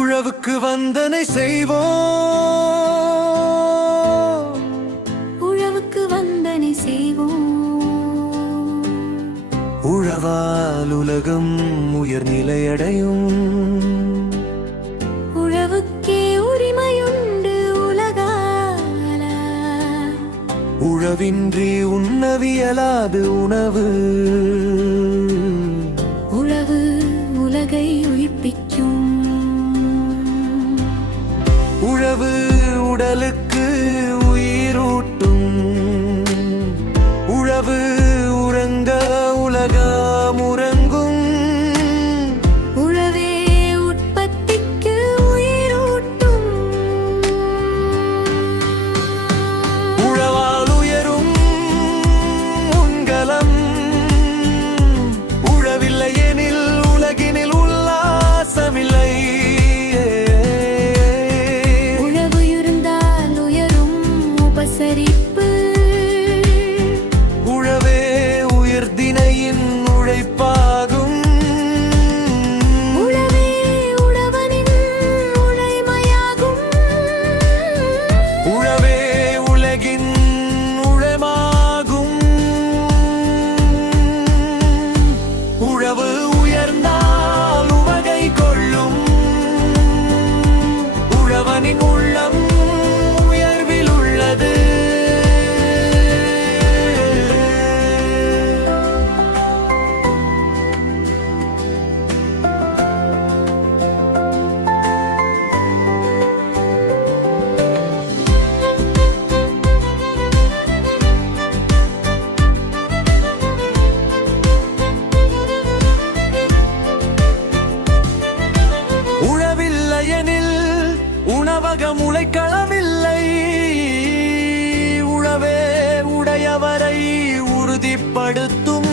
உழவுக்கு வந்தனை செய்வோம். உழவுக்கு வந்தனை செய்வோம். உழவால் உலகம் உயர்நிலையடையும் உழவுக்கே உரிமையுண்டு உலகால. உழவின்றி உண்ணவியலாது உணவு. உழவு உலகை உயிர்ப்பிக்கும். உழவு உணவக முளைக்களமில்லை உழவே உடையவரை உறுதிப்படுத்தும்